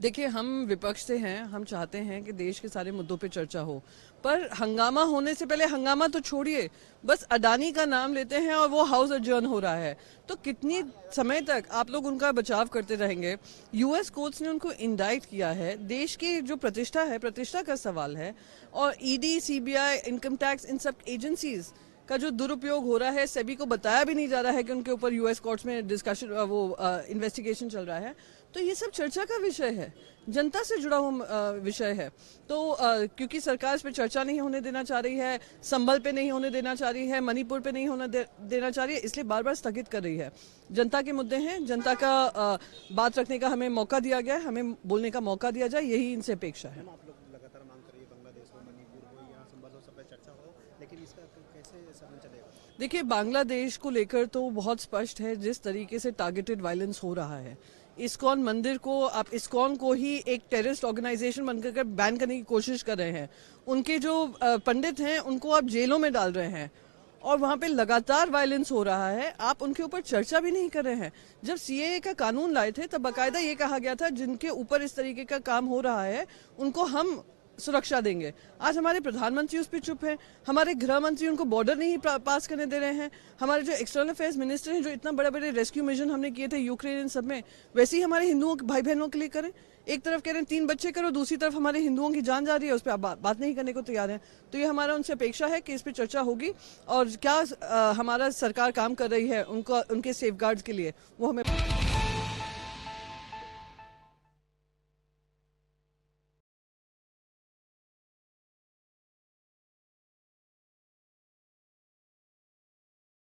देखिए, हम विपक्ष से हैं, हम चाहते हैं कि देश के सारे मुद्दों पे चर्चा हो, पर हंगामा होने से पहले हंगामा तो छोड़िए, बस अडानी का नाम लेते हैं और वो हाउस अडजर्न हो रहा है। तो कितनी समय तक आप लोग उनका बचाव करते रहेंगे? यूएस कोर्ट्स ने उनको इंडाइट किया है, देश की जो प्रतिष्ठा है, प्रतिष्ठा का सवाल है। और ईडी, सीबीआई, इनकम टैक्स, इन सब एजेंसीज का जो दुरुपयोग हो रहा है, सेबी को बताया भी नहीं जा रहा है कि उनके ऊपर यूएस कोर्ट्स में डिस्कशन, वो इन्वेस्टिगेशन चल रहा है। तो ये सब चर्चा का विषय है, जनता से जुड़ा हुआ विषय है। तो क्योंकि सरकार इस पर चर्चा नहीं होने देना चाह रही है, संभल पे नहीं होने देना चाह रही है, मणिपुर पे नहीं होने देना चाह रही है, इसलिए बार बार स्थगित कर रही है। जनता के मुद्दे हैं, जनता का बात रखने का हमें मौका दिया गया है, हमें बोलने का मौका दिया जाए, यही इनसे अपेक्षा है। आप लोग लगातार मांग करिए, बांग्लादेश हो, मणिपुर हो, यहाँ संभल हो, सब पे चर्चा हो, लेकिन इसका कैसे समझ चलेगा? देखिए, बांग्लादेश को लेकर तो बहुत स्पष्ट है, जिस तरीके से टारगेटेड वायलेंस हो रहा है। इस्कॉन मंदिर को, आप इस्कॉन को ही एक टेररिस्ट ऑर्गेनाइजेशन बनकर बैन करने की कोशिश कर रहे हैं। उनके जो पंडित हैं उनको आप जेलों में डाल रहे हैं, और वहां पे लगातार वायलेंस हो रहा है, आप उनके ऊपर चर्चा भी नहीं कर रहे हैं। जब सीएए का कानून लाए थे तब बाकायदा ये कहा गया था जिनके ऊपर इस तरीके का काम हो रहा है उनको हम सुरक्षा देंगे। आज हमारे प्रधानमंत्री उस पर चुप है, हमारे गृह मंत्री उनको बॉर्डर नहीं पास करने दे रहे हैं, हमारे जो एक्सटर्नल अफेयर्स मिनिस्टर हैं, जो इतना बड़े बड़े रेस्क्यू मिशन हमने किए थे यूक्रेन सब में, वैसे ही हमारे हिंदुओं भाई बहनों के लिए करें। एक तरफ कह रहे हैं 3 बच्चे करो, दूसरी तरफ हमारे हिंदुओं की जान जा रही है, उस पर आप बात नहीं करने को तैयार हैं। तो ये हमारा उनसे अपेक्षा है कि इस पर चर्चा होगी, और क्या हमारा सरकार काम कर रही है उनका, उनके सेफगार्ड्स के लिए, वो हमें